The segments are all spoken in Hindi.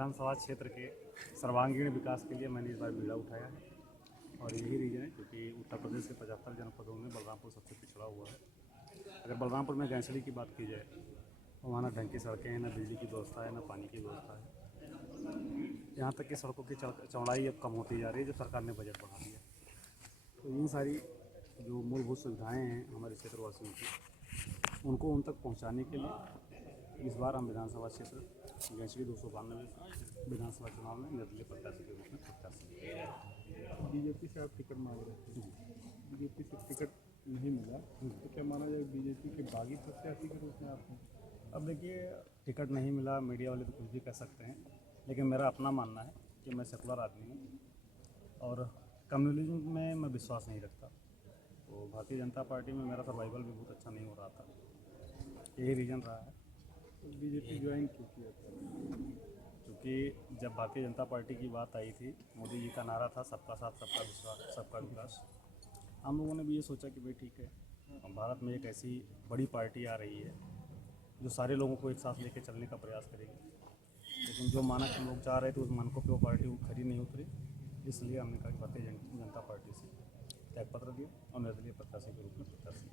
विधानसभा क्षेत्र के सर्वांगीण विकास के लिए मैंने इस बार बीड़ा उठाया है और यही रीज़न है क्योंकि उत्तर प्रदेश के 75 जनपदों में बलरामपुर सबसे पिछड़ा हुआ है। अगर बलरामपुर में गैंसली की बात की जाए तो वहाँ ना ढंग की सड़कें हैं, ना बिजली की व्यवस्था है, ना पानी की व्यवस्था है। यहाँ तक कि सड़कों की चौड़ाई अब कम होती जा रही है जो सरकार ने बजट बढ़ा दिया। तो इन सारी जो मूलभूत सुविधाएँ हैं हमारे क्षेत्रवासियों की, उनको उन तक पहुँचाने के लिए इस बार हम विधानसभा क्षेत्र गैंसली 292 विधानसभा चुनाव में निर्दलीय प्रत्याशी के रूप में प्रत्याशी। बीजेपी से आप टिकट मांग रहे थे, बीजेपी से टिकट नहीं मिला तो क्या माना जाए बीजेपी के बागी प्रत्याशी के रूप में आप हैं? अब देखिए, टिकट नहीं मिला, मीडिया वाले तो कुछ भी कह सकते हैं, लेकिन मेरा अपना मानना है कि मैं सेकुलर आदमी हूँ और कम्युनिज्म में मैं विश्वास नहीं रखता। तो भारतीय जनता पार्टी में मेरा सर्वाइवल भी बहुत अच्छा नहीं हो रहा था, यही रीज़न रहा है। तो बीजेपी ज्वाइन क्यों किया था? क्योंकि जब भारतीय जनता पार्टी की बात आई थी, मोदी जी का नारा था सबका साथ, सबका विश्वास, सबका विकास। हम लोगों ने भी ये सोचा कि भाई ठीक है, भारत में एक ऐसी बड़ी पार्टी आ रही है जो सारे लोगों को एक साथ लेकर चलने का प्रयास करेगी, लेकिन जो मानक हम लोग चाह रहे थे उस मानकों पे वो पार्टी खरी नहीं उतरी। इसलिए हमने कहा कि भारतीय जनता पार्टी से त्यागपत्र दिया और निर्दलीय प्रत्याशी के रूप में प्रत्याशी।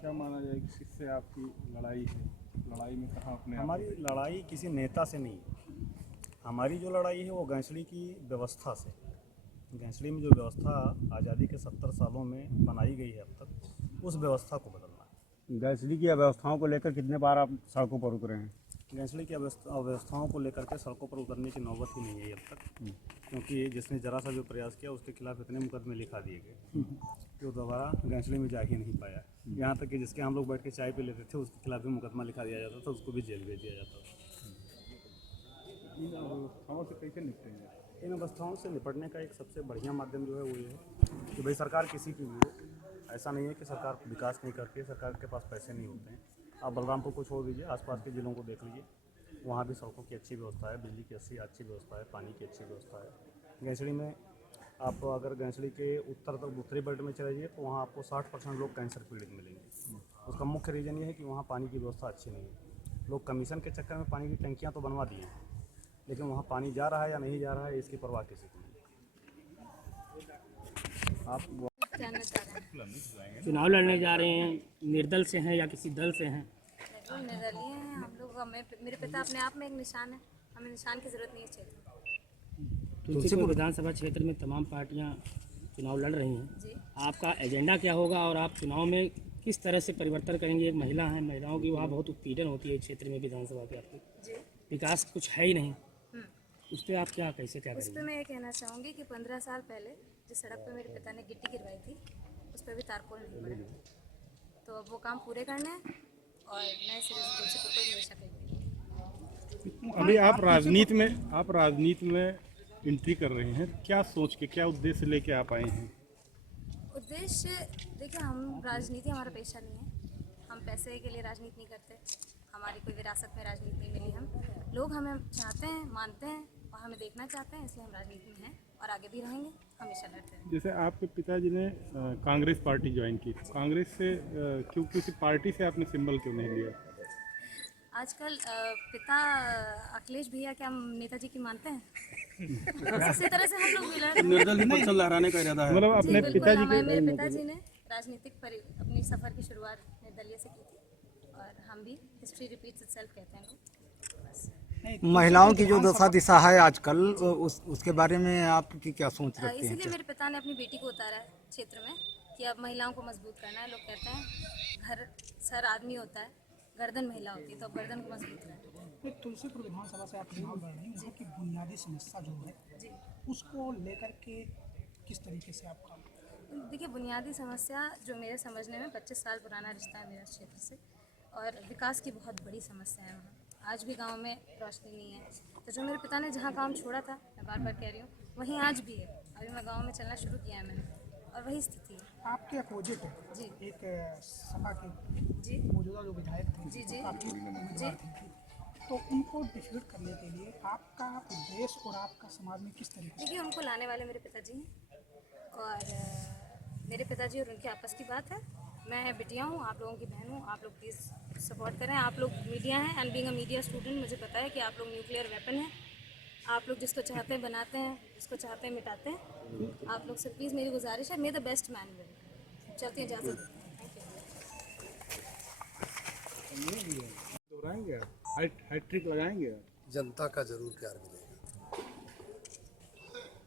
क्या माना जाए कि किससे आपकी लड़ाई है? लड़ाई में कहाँ अपने हमारी लड़ाई किसी नेता से नहीं है, हमारी जो लड़ाई है वो गैंसली की व्यवस्था से। गैंसली में जो व्यवस्था आज़ादी के 70 सालों में बनाई गई है अब तक, उस व्यवस्था को बदलना है। गैंसली की व्यवस्थाओं को लेकर कितने बार आप सड़कों पर उतरे हैं? गैंसली की व्यवस्थाओं को लेकर के सड़कों पर उतरने की नौबत ही नहीं है अब तक, क्योंकि जिसने ज़रा सा भी प्रयास किया उसके खिलाफ इतने मुकदमे लिखा दिए गए कि वो दोबारा गैंसली में जा ही नहीं पाया। यहाँ तक कि जिसके हम लोग बैठ के चाय पी लेते थे उसके खिलाफ भी मुकदमा लिखा दिया जाता था, उसको भी जेल भेज दिया जाता था। इन अवस्थाओं से कैसे निपटेंगे? इन अवस्थाओं से निपटने का एक सबसे बढ़िया माध्यम जो है वो ये है कि भाई सरकार किसी की भी हो, ऐसा नहीं है कि सरकार विकास नहीं करती है, सरकार के पास पैसे नहीं होते हैं। आप बलरामपुर को छोड़ दीजिए, आसपास के ज़िलों को देख लीजिए, वहाँ भी सड़कों की अच्छी व्यवस्था है, बिजली की अच्छी व्यवस्था है, पानी की अच्छी व्यवस्था है। गैंसली में आप अगर गैंसली के उत्तरी बेल्ट में चले जाइए तो वहाँ आपको 60% लोग कैंसर पीड़ित मिलेंगे। उसका मुख्य रीज़न ये है कि वहाँ पानी की व्यवस्था अच्छी नहीं है। लोग कमीशन के चक्कर में पानी की टंकियाँ तो बनवा दिए, लेकिन वहाँ पानी जा रहा है या नहीं जा रहा है इसकी परवाह किसी को नहीं। आप चुनाव लड़ने जा रहे हैं, निर्दल से हैं या किसी दल से हैं? निर्दलीय हैं हम लोग। मेरे पिता अपने आप में एक निशान है, हमें निशान की जरूरत नहीं है क्षेत्र में। तुलसीपुर विधानसभा क्षेत्र में तमाम पार्टियां चुनाव लड़ रही हैं जी। आपका एजेंडा क्या होगा और आप चुनाव में किस तरह से परिवर्तन करेंगे? एक महिला है, महिलाओं की वहाँ बहुत उत्पीड़न होती है क्षेत्र में, विधानसभा के आपके जी। विकास कुछ है ही नहीं, उस पर आप क्या उस पर करेंगे? मैं ये कहना चाहूँगी कि 15 साल पहले जिस सड़क पर मेरे पिता ने गिट्टी गिरवाई थी उस पर भी तारकोल नहीं पड़े, तो अब वो काम पूरे करने हैं और नए सिरे से तुलसीपुर को नई शक्ल देंगे। अभी आप राजनीति में एंट्री कर रहे हैं, क्या सोच के, क्या उद्देश्य लेके आप आए हैं? उद्देश्य देखिए, हम राजनीति हमारा पेशा नहीं है, हम पैसे के लिए राजनीति नहीं करते, हमारी कोई विरासत में राजनीति नहीं मिली। हम लोग हमें चाहते हैं, मानते हैं और हमें देखना चाहते हैं, इसलिए हम राजनीति में हैं और आगे भी रहेंगे, हमेशा लड़ते हैं। जैसे आपके पिताजी ने कांग्रेस पार्टी ज्वाइन की, कांग्रेस से क्यों, किसी पार्टी से आपने सिंबल क्यों नहीं लिया? आजकल पिता अखिलेश भैया क्या हम नेताजी की मानते हैं? इसी तरह से हम लोग भी लड़ निर्दलीय पक्ष लहराने का इरादा है। मतलब अपने पिताजी के मेरे पिताजी ने राजनीतिक अपनी सफ़र की शुरुआत निर्दलीय से की थी और हम भी हिस्ट्री रिपीट्स इटसेल्फ कहते हैं लोग। बस महिलाओं की जो दशा दिशा है आजकल, उसके बारे में आपकी क्या सोच रखती हैं? इसीलिए मेरे पिता ने अपनी बेटी को उतारा है क्षेत्र में कि अब महिलाओं को मजबूत करना है। लोग कहते हैं घर सर आदमी होता है, गर्दन महिला होती है, तो अब गर्दन को मजबूत करना है। तुलसीपुर विधानसभा से आप चुनाव लड़ रहे हैं, वहाँ की बुनियादी समस्या जो है जी, उसको लेकर के किस तरीके से आप काम? देखिए, बुनियादी समस्या जो मेरे समझने में 25 साल पुराना रिश्ता है मेरा क्षेत्र से, और विकास की बहुत बड़ी समस्या है वहाँ। आज भी गांव में रोशनी नहीं है, तो जो मेरे पिता ने जहाँ काम छोड़ा था, मैं बार बार कह रही हूँ, वहीं आज भी है। अभी मैं गांव में चलना शुरू किया है मैंने, और वही स्थिति है। आपके अपोजिट जी एक सपा के जी मौजूदा जो विधायक थे, जी जी काफी उम्मीदवार थे, तो उनको डिफीट करने के लिए आपका उद्देश्य और आपका समाज में किस तरीके से? देखिए, उनको लाने वाले मेरे पिताजी हैं और मेरे पिताजी और उनकी आपस की बात है मैं बिटिया हूँ, आप लोगों की बहन हूँ, आप लोग प्लीज़ सपोर्ट करें। आप लोग मीडिया हैं and being a media student मुझे पता है कि आप लोग न्यूक्लियर वेपन हैं। आप लोग जिसको चाहते हैं बनाते हैं, जिसको चाहते हैं मिटाते हैं। आप लोग से प्लीज़ मेरी गुजारिश है, मे द बेस्ट मैन विन। चलती हैं, इजाज़त देते हैं। दोहराएंगे आप, हैट्रिक लगाएंगे आप? जनता का जरूर प्यार मिलेगा।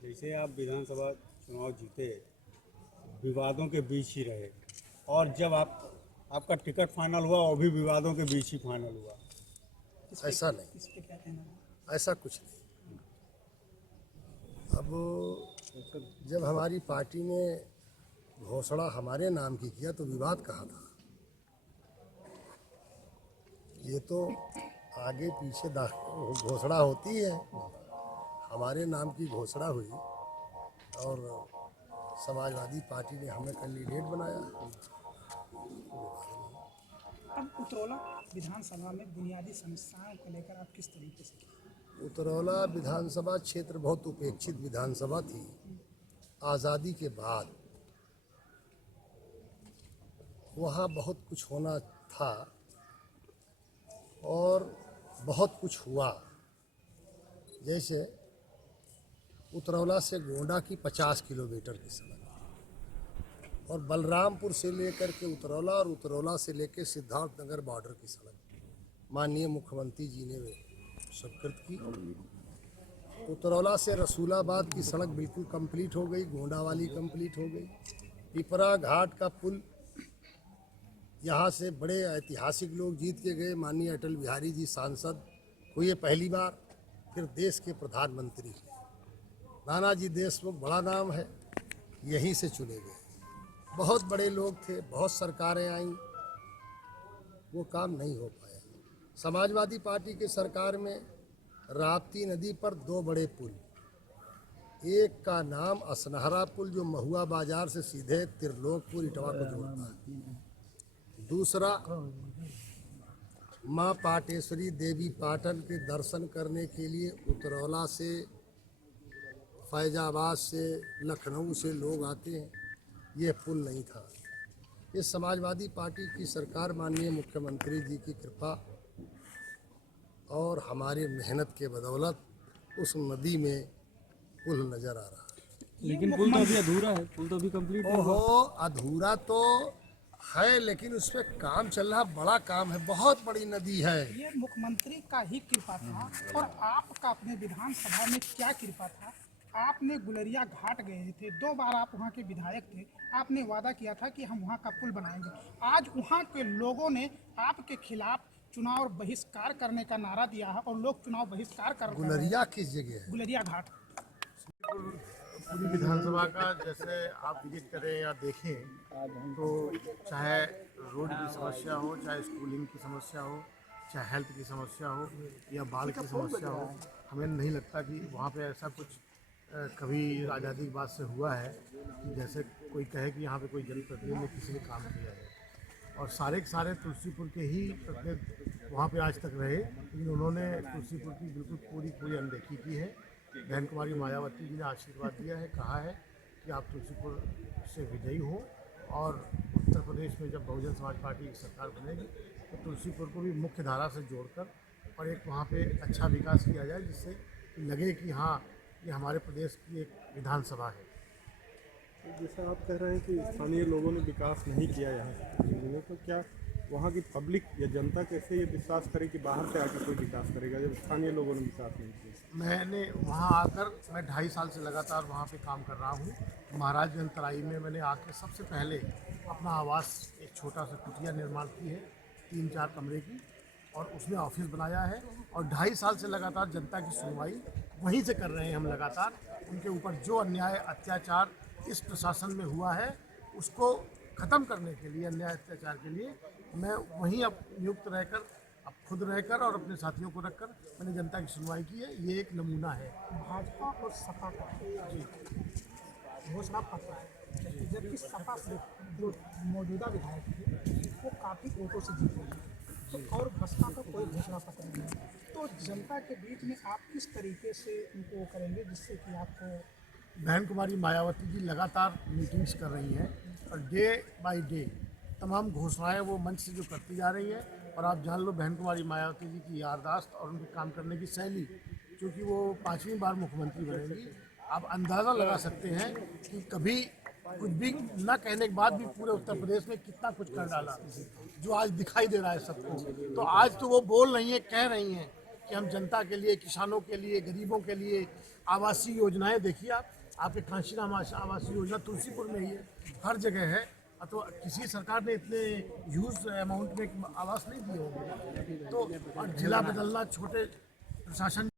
जैसे आप विधानसभा चुनाव जीते, विवादों के बीच ही रहे, और जब आपका टिकट फाइनल हुआ वो भी विवादों के बीच ही फाइनल हुआ। ऐसा नहीं, इस पे क्या कहना है? ऐसा कुछ नहीं। अब जब हमारी पार्टी ने घोषणा हमारे नाम की किया तो विवाद कहाँ था? ये तो आगे पीछे घोषणा होती है। हमारे नाम की घोषणा हुई और समाजवादी पार्टी ने हमें कैंडिडेट बनाया। अब उतरौला विधानसभा में बुनियादी समस्याओं को लेकर आप किस तरीके से? उतरौला विधानसभा क्षेत्र बहुत उपेक्षित विधानसभा थी। आज़ादी के बाद वहाँ बहुत कुछ होना था और बहुत कुछ हुआ। जैसे उतरौला से गोंडा की 50 किलोमीटर की सड़क और बलरामपुर से लेकर के उतरौला और उतरौला से लेकर सिद्धार्थनगर बॉर्डर की सड़क माननीय मुख्यमंत्री जी ने स्वीकृत की। उतरौला से रसूलाबाद की सड़क बिल्कुल कंप्लीट हो गई, गोंडा वाली कंप्लीट हो गई। पिपरा घाट का पुल यहाँ से बड़े ऐतिहासिक लोग जीत के गए। माननीय अटल बिहारी जी सांसद हुए पहली बार, फिर देश के प्रधानमंत्री। नानाजी देशमुख बड़ा नाम है, यहीं से चुने गए। बहुत बड़े लोग थे, बहुत सरकारें आईं, वो काम नहीं हो पाया। समाजवादी पार्टी के सरकार में राप्ती नदी पर 2 बड़े पुल, एक का नाम असनहरा पुल जो महुआ बाजार से सीधे त्रिलोकपुर इटवा को जोड़ता है, दूसरा माँ पाटेश्वरी देवी पाटन के दर्शन करने के लिए उतरौला से, फैजाबाद से, लखनऊ से लोग आते हैं, ये पुल नहीं था। ये समाजवादी पार्टी की सरकार, माननीय मुख्यमंत्री जी की कृपा और हमारी मेहनत के बदौलत उस नदी में पुल नज़र आ रहा है। लेकिन पुल तो अभी अधूरा है, पुल तो अभी कंप्लीट नहीं हुआ। ओहो, अधूरा तो है लेकिन उस पर काम चल रहा, बड़ा काम है, बहुत बड़ी नदी है। ये मुख्यमंत्री का ही कृपा था और आपका अपने विधानसभा में क्या कृपा था? आपने गुलरिया घाट गए थे, 2 बार आप वहाँ के विधायक थे। आपने वादा किया था कि हम वहाँ का पुल बनाएंगे। आज वहाँ के लोगों ने आपके खिलाफ चुनाव बहिष्कार करने का नारा दिया है और लोग चुनाव बहिष्कार कर रहे हैं। गुलरिया किस जगह है? गुलरिया घाट। पूरी विधानसभा का जैसे आप विजिट करें या देखें तो चाहे रोड की समस्या हो, चाहे स्कूलिंग की समस्या हो, चाहे हेल्थ की समस्या हो या बाढ़ की समस्या हो, हमें नहीं लगता कि वहाँ पे ऐसा कुछ कभी आज़ादी के बाद से हुआ है कि जैसे कोई कहे कि यहाँ पे कोई जनप्रतिनिधि ने किसी ने काम किया है। और सारे के सारे तुलसीपुर के ही प्रतिनिधि वहाँ पे आज तक रहे, लेकिन उन्होंने तुलसीपुर की बिल्कुल पूरी अनदेखी की है। बहन कुमारी मायावती जी ने आशीर्वाद दिया है, कहा है कि आप तुलसीपुर से विजयी हो और उत्तर प्रदेश में जब बहुजन समाज पार्टी की सरकार बनेगी तो तुलसीपुर को भी मुख्य धारा से जोड़कर और एक वहाँ पे अच्छा विकास किया जाए, जिससे लगे कि हाँ ये हमारे प्रदेश की एक विधानसभा है। जैसे आप कह रहे हैं कि स्थानीय लोगों ने विकास नहीं किया यहाँ, तो क्या वहाँ की पब्लिक या जनता कैसे ये विश्वास करे कि बाहर से आके कोई विकास करेगा जब स्थानीय लोगों ने विकास नहीं किया? मैंने वहाँ आकर, मैं 2.5 साल से लगातार वहाँ पे काम कर रहा हूँ। महाराजगंज तराई में मैंने आकर सबसे पहले अपना आवास, एक छोटा सा कुटिया निर्माण की है 3-4 कमरे की, और उसमें ऑफिस बनाया है। और 2.5 साल से लगातार जनता की सुनवाई वहीं से कर रहे हैं हम लगातार। उनके ऊपर जो अन्याय अत्याचार इस प्रशासन में हुआ है उसको ख़त्म करने के लिए, अन्याय अत्याचार के लिए मैं वहीं अब नियुक्त रहकर, अब खुद रहकर और अपने साथियों को रखकर मैंने जनता की सुनवाई की है। ये एक नमूना है। भाजपा और सपा का घोषणा पत्र है, जबकि सपा से जो मौजूदा विधायक थे वो काफ़ी वोटों से जीते हैं, तो और बसपा का कोई घोषणा पत्र नहीं है। तो जनता के बीच में आप किस तरीके से उनको करेंगे जिससे कि आपको? बहन कुमारी मायावती जी लगातार मीटिंग्स कर रही हैं और डे बाय डे तमाम घोषणाएं वो मंच से जो करती जा रही है। और आप जान लो बहन कुमारी मायावती जी की याददाश्त और उनके काम करने की शैली, क्योंकि वो 5वीं बार मुख्यमंत्री बनेंगी। आप अंदाज़ा लगा सकते हैं कि कभी कुछ भी न कहने के बाद भी पूरे उत्तर प्रदेश में कितना कुछ कर डाला, जो आज दिखाई दे रहा है सबको। तो आज तो वो बोल रही हैं, कह रही हैं कि हम जनता के लिए, किसानों के लिए, गरीबों के लिए आवासीय योजनाएं देखिए आप, आपके कांशीराम आवासीय योजना तुलसीपुर में ही है, हर जगह है। तो किसी सरकार ने इतने ह्यूज अमाउंट में आवास नहीं दिए होंगे। तो और जिला बदलना, छोटे प्रशासन